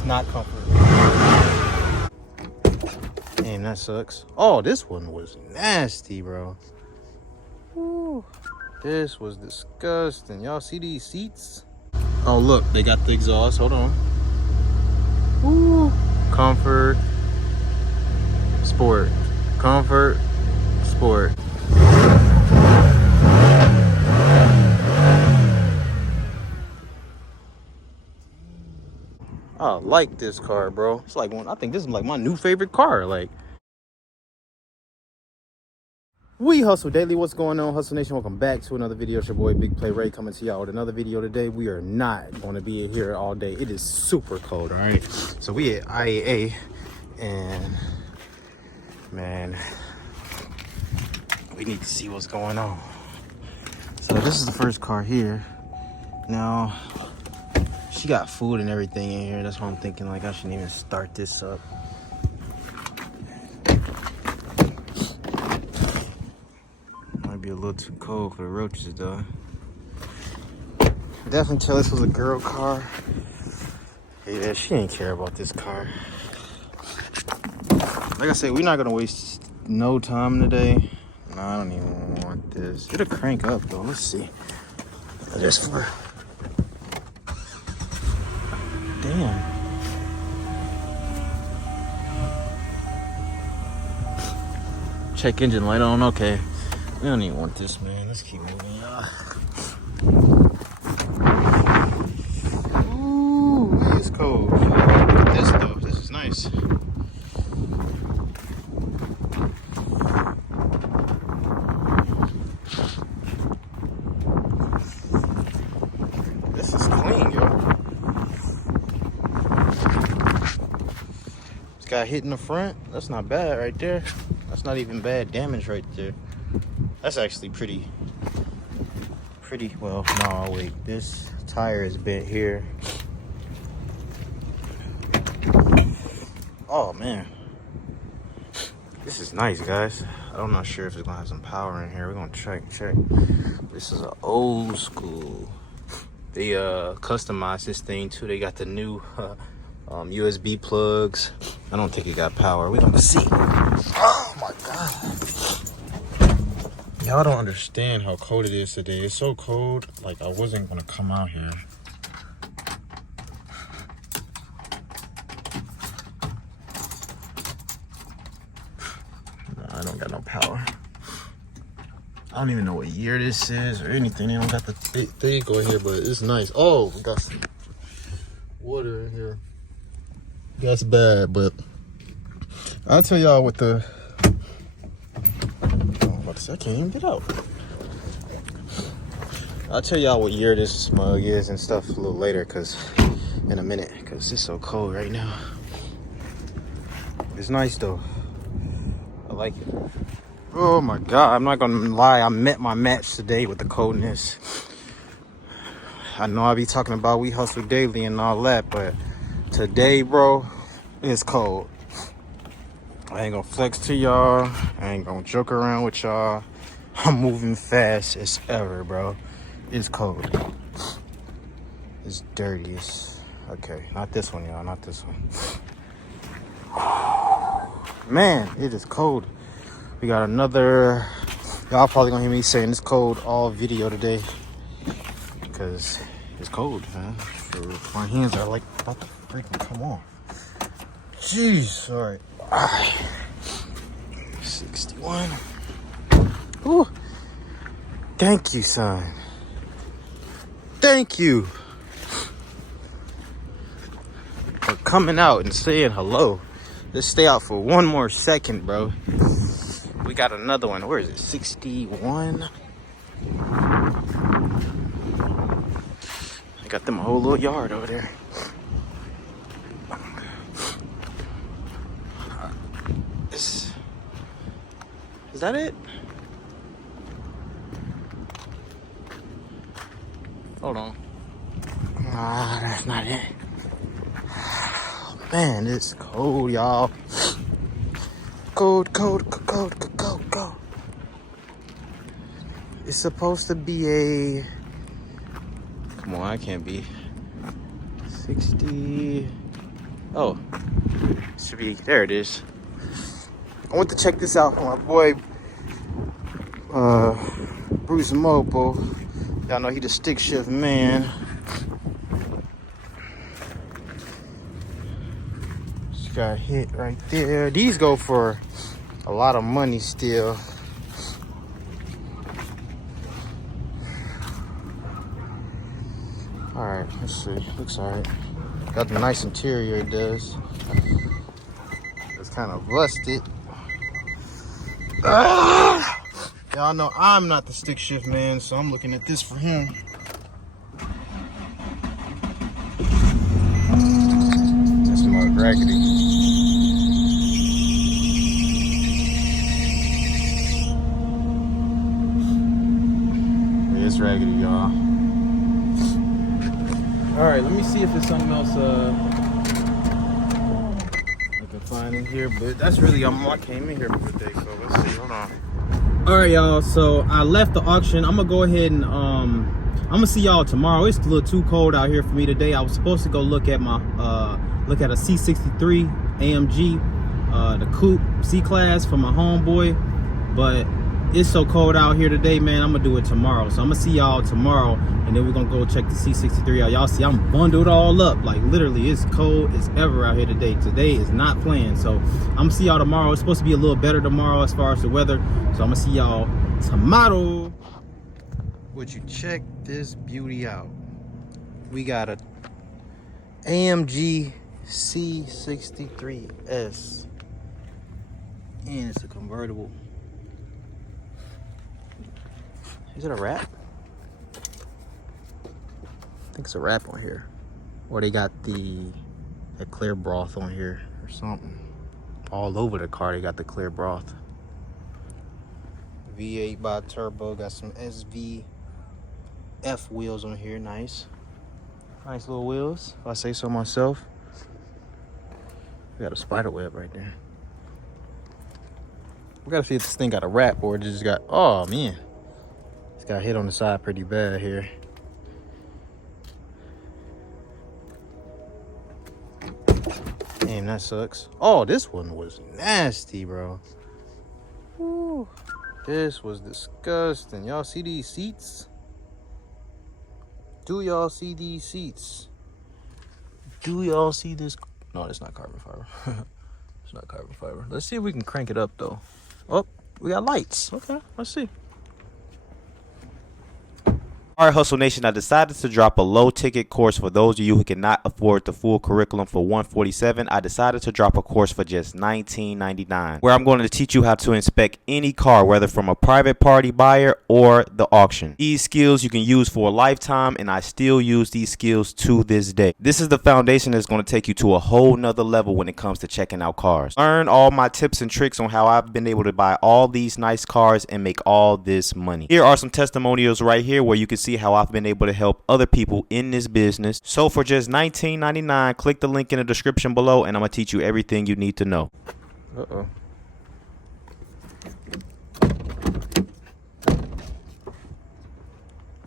It's not comfort. Damn, that sucks. Oh, this one was nasty, bro. Woo. This was disgusting. Y'all see these seats? Oh, look, they got the exhaust. Hold on. Woo. Comfort, sport. Comfort, sport. I like this car, bro. It's like one. I think this is like my new favorite car. Like, we hustle daily. What's going on, Hustle Nation? Welcome back to another video. It's your boy Big Play Ray coming to y'all with another video today. We are not going to be here all day. It is super cold. All right. So we at IAA, and man, we need to see what's going on. So this is the first car here. Now, she got food and everything in here. That's why I'm thinking like I shouldn't even start this up. Might be a little too cold for the roaches though. Definitely tell this was a girl car. Yeah, she ain't care about this car. Like I said, we're not gonna waste no time today. No, I don't even want this. It'll crank up though. Let's see. Just for damn. Check engine light on. Okay. We don't even want this, man. Let's keep moving, y'all. Ooh, it's cold. This though, this is nice. This is clean, yo. It's got hit in the front. That's not bad right there. That's not even bad damage right there. That's actually pretty well. No, wait, this tire is bent here. Oh man, this is nice, guys. I'm not sure if it's gonna have some power in here. We're gonna check. This is an old school. They customized this thing too. They got the new USB plugs. I don't think it got power. We're gonna see. Oh my god. Y'all don't understand how cold it is today. It's so cold, like I wasn't gonna come out here. No, I don't got no power. I don't even know what year this is or anything. They don't got the thing going here, but it's nice. Oh, we got some water in here. That's bad, but I'll tell y'all what the... I can't even get out. I'll tell y'all what year this mug is and stuff a little later, in a minute, because it's so cold right now. It's nice though. I like it. Oh my god, I'm not gonna lie, I met my match today with the coldness. I know I be talking about we hustle daily and all that, but today, bro, it's cold. I ain't gonna flex to y'all. I ain't gonna joke around with y'all. I'm moving fast as ever, bro. It's cold. It's dirty. Okay, not this one, y'all. Not this one. Man, it is cold. We got another... Y'all probably gonna hear me saying it's cold all video today. Because it's cold, man. My hands are like about to freaking come off. Jeez, all right. 61. Ooh. Thank you, son. Thank you for coming out and saying hello. Let's stay out for one more second, bro. We got another one. Where is it? 61. I got them a whole little yard over there. Is that it? Hold on. Ah, that's not it. Man, it's cold, y'all. Cold. It's supposed to be a... Come on, I can't be. 60... Oh, should be, there it is. I went to check this out for my boy, Bruce Mopo. Y'all know he the stick shift man. Just got hit right there. These go for a lot of money still. All right, let's see. Looks all right. Got the nice interior, it does. It's kind of busted. Y'all know I'm not the stick shift man, so I'm looking at this for him. That's more raggedy. Yeah, it's raggedy, y'all. All right, let me see if there's something else I can find in here, but that's really I came in here for today, so let's see. Hold on. All right, y'all, so I left the auction. I'm gonna go ahead and I'm gonna see y'all tomorrow. It's a little too cold out here for me today. I was supposed to go look at my look at a C63 Amg, the coupe C-Class for my homeboy, but it's so cold out here today, man. I'm gonna do it tomorrow. So I'm gonna see y'all tomorrow, and then we're gonna go check the C63 out. Y'all see I'm bundled all up, like literally it's cold as ever out here today. Today is not playing. So I'm gonna see y'all tomorrow. It's supposed to be a little better tomorrow as far as the weather. So I'm gonna see y'all tomorrow. Would you check this beauty out? We got a AMG C63S, and it's a convertible. Is it a wrap? I think it's a wrap on here. Or they got that clear broth on here or something. All over the car they got the clear broth. V8 by turbo, got some SVF wheels on here, nice. Nice little wheels, if I say so myself. We got a spider web right there. We gotta see if this thing got a wrap or it just got, oh man. It's got hit on the side pretty bad here. Damn, that sucks. Oh, this one was nasty, bro. Woo. This was disgusting. Y'all see these seats? Do y'all see these seats? Do y'all see this? No, it's not carbon fiber. It's not carbon fiber. Let's see if we can crank it up, though. Oh, we got lights. Okay, let's see. All right, Hustle Nation, I decided to drop a low ticket course for those of you who cannot afford the full curriculum for $147. I decided to drop a course for just $19.99, where I'm going to teach you how to inspect any car, whether from a private party buyer or the auction. These skills you can use for a lifetime, and I still use these skills to this day. This is the foundation that's going to take you to a whole nother level when it comes to checking out cars. Learn all my tips and tricks on how I've been able to buy all these nice cars and make all this money. Here are some testimonials right here where you can see how I've been able to help other people in this business. So for just $19.99, click the link in the description below and I'm gonna teach you everything you need to know. Uh-oh.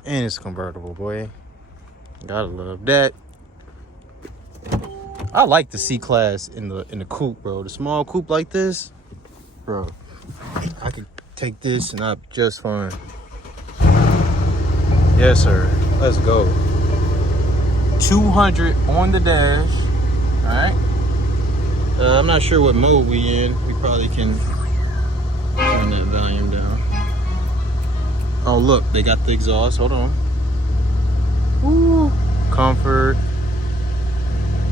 And it's convertible, boy. Gotta love that. I like the C-Class in the coupe, bro. The small coupe like this, bro. I could take this and I'm just fine. Yes, sir. Let's go. 200 on the dash. All right. I'm not sure what mode we in. We probably can turn that volume down. Oh, look, they got the exhaust. Hold on. Ooh. Comfort.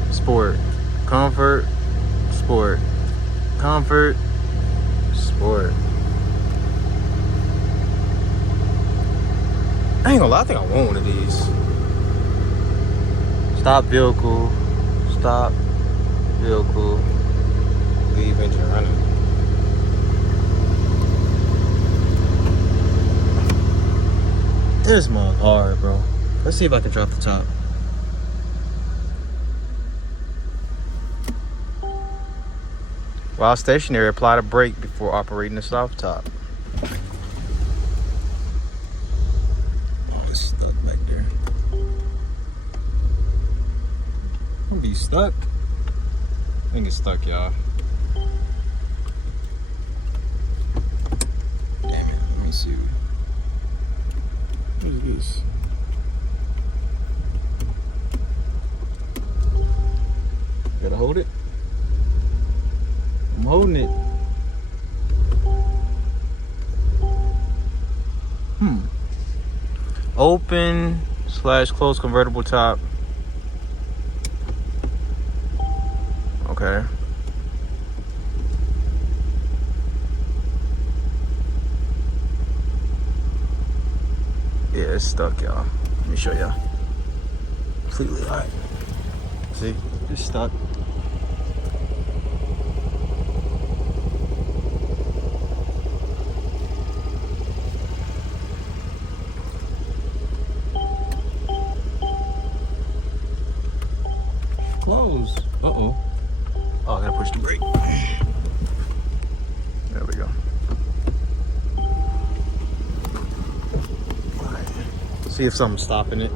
Sport. Comfort. Sport. Comfort. Sport. I ain't gonna lie, I think I want one of these. Stop vehicle. Stop vehicle. Leave engine running. This mug hard, bro. Let's see if I can drop the top. While stationary, apply the brake before operating the soft top. Stuck back there. I'm gonna be stuck. I think it's stuck, y'all. Damn it. Let me see. What is this? Gotta hold it. I'm holding it. Open / close convertible top. Okay. Yeah, it's stuck, y'all. Let me show y'all. Completely alright. See, it's stuck. Close. Uh-oh. Oh, I gotta push the brake. There we go. All right. See if something's stopping it.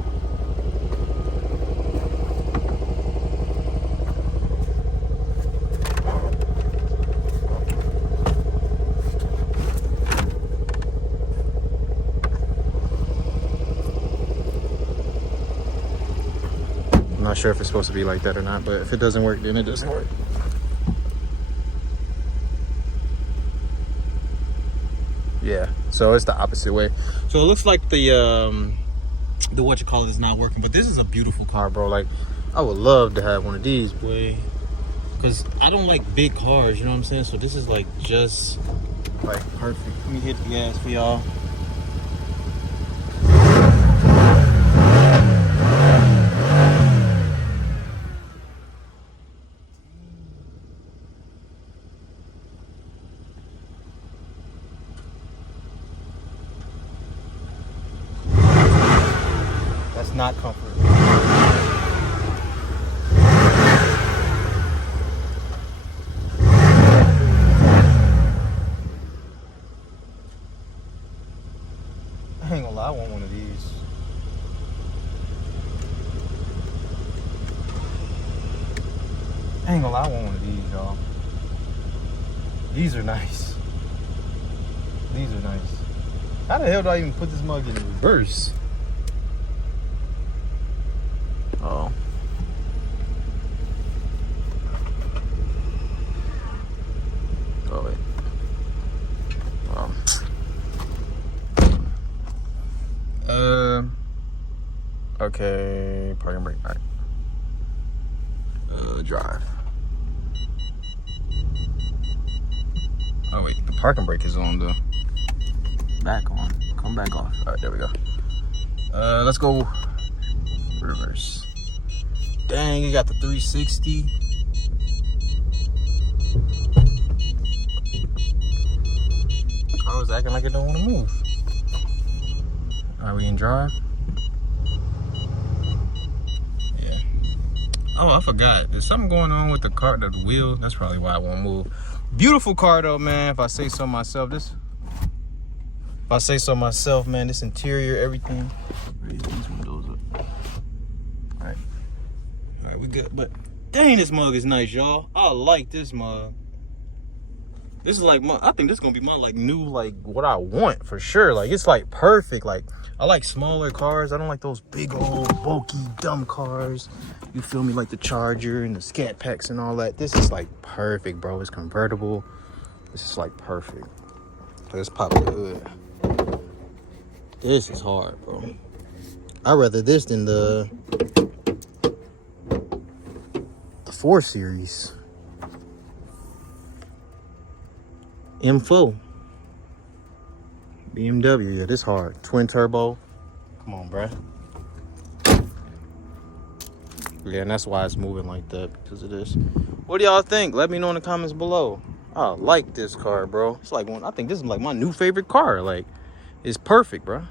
I'm not sure if it's supposed to be like that or not, but if it doesn't work, then it doesn't work. Yeah, so it's the opposite way. So it looks like the what you call it is not working, but this is a beautiful car, bro. Like, I would love to have one of these, boy, because I don't like big cars, you know what I'm saying? So this is like just like perfect. Let me hit the gas for y'all. That's not comfort. I ain't gonna lie, I want one of these. I ain't gonna lie, I want one of these, y'all. These are nice. These are nice. How the hell do I even put this mug in reverse? Oh. Oh, wait. Okay, parking brake. All right. Drive. Oh wait, the parking brake is on the back on. Come back off. All right, there we go. Let's go reverse. Dang, you got the 360. Car was acting like it don't want to move. Are we in drive? Yeah. Oh, I forgot. There's something going on with the car, the wheel. That's probably why I won't move. Beautiful car though, man. If I say so myself, man, this interior, everything. Raise these windows up. All right, we good. But dang, this mug is nice, y'all. I like this mug. This is like I think this is gonna be my like new, like what I want for sure. Like it's like perfect. Like I like smaller cars. I don't like those big old bulky dumb cars. You feel me? Like the Charger and the Scat Packs and all that. This is like perfect, bro. It's convertible. This is like perfect. Let's pop the hood. This is hard, bro. I'd rather this than the 4 Series. M4. BMW, yeah, this hard. Twin turbo. Come on, bruh. Yeah, and that's why it's moving like that, because of this. What do y'all think? Let me know in the comments below. I like this car, bro. It's like one, I think this is like my new favorite car. Like, it's perfect, bro.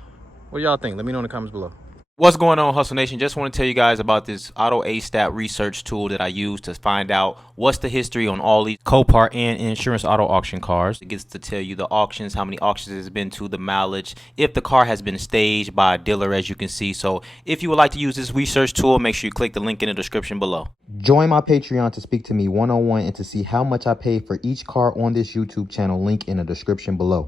What do y'all think? Let me know in the comments below. What's going on, Hustle Nation? Just want to tell you guys about this Auto A Stat research tool that I use to find out what's the history on all these Copart and insurance auto auction cars. It gets to tell you the auctions, how many auctions it's been to, the mileage, if the car has been staged by a dealer, as you can see. So if you would like to use this research tool, make sure you click the link in the description below. Join my Patreon to speak to me one-on-one and to see how much I pay for each car on this YouTube channel. Link in the description below.